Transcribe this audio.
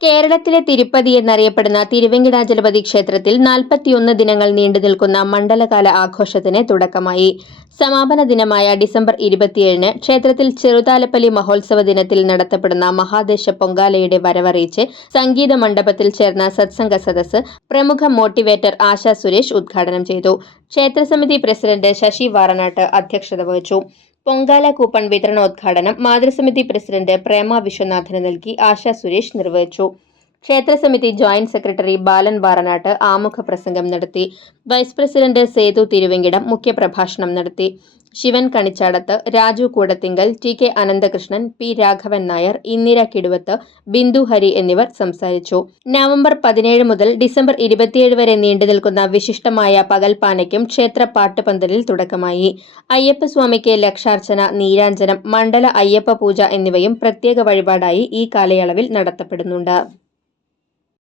കേരളത്തിലെ തിരുപ്പതി എന്നറിയപ്പെടുന്ന തിരുവെങ്കിടാചലപതി ക്ഷേത്രത്തിൽ നാൽപ്പത്തിയൊന്ന് ദിനങ്ങൾ നീണ്ടു നിൽക്കുന്ന മണ്ഡലകാല ആഘോഷത്തിന് തുടക്കമായി. സമാപന ദിനമായ ഡിസംബർ ഇരുപത്തിയേഴിന് ക്ഷേത്രത്തിൽ ചെറുതാലപ്പലി മഹോത്സവ ദിനത്തിൽ നടത്തപ്പെടുന്ന മഹാദേശ പൊങ്കാലയുടെ വരവറിയിച്ച് സംഗീത മണ്ഡപത്തിൽ ചേർന്ന സത്സംഗ സദസ് പ്രമുഖ മോട്ടിവേറ്റർ ആശ സുരേഷ് ഉദ്ഘാടനം ചെയ്തു. ക്ഷേത്രസമിതി പ്രസിഡന്റ് ശശി വാറനാട്ട് അധ്യക്ഷത വഹിച്ചു. പൊങ്കാല കൂപ്പൺ വിതരണോദ്ഘാടനം മാതൃസമിതി പ്രസിഡന്റ് പ്രേമ വിശ്വനാഥന് നൽകി. ആശ സുരേഷ് നിർവഹിച്ചു. ക്ഷേത്രസമിതി ജോയിന്റ് സെക്രട്ടറി ബാലൻ ബാറനാട്ട് ആമുഖ പ്രസംഗം നടത്തി. വൈസ് പ്രസിഡന്റ് സേതു തിരുവെങ്കിടം മുഖ്യപ്രഭാഷണം നടത്തി. Shivan Kanichadath Raju Koodathinkal T K Ananthakrishnan P Raghavan Nair Indira Kiduvath Bindu Hari എന്നിവർ സംസാരിച്ചു. നവംബർ പതിനേഴ് മുതൽ ഡിസംബർ ഇരുപത്തിയേഴ് വരെ നീണ്ടു നിൽക്കുന്ന വിശിഷ്ടമായ പകൽപ്പാനയ്ക്കും ക്ഷേത്ര പാട്ടുപന്തലിൽ തുടക്കമായി. അയ്യപ്പസ്വാമിക്ക് ലക്ഷാർച്ചന നീരാഞ്ജനം മണ്ഡല അയ്യപ്പ പൂജ എന്നിവയും പ്രത്യേക വഴിപാടായി ഈ കാലയളവിൽ നടത്തപ്പെടുന്നുണ്ട്.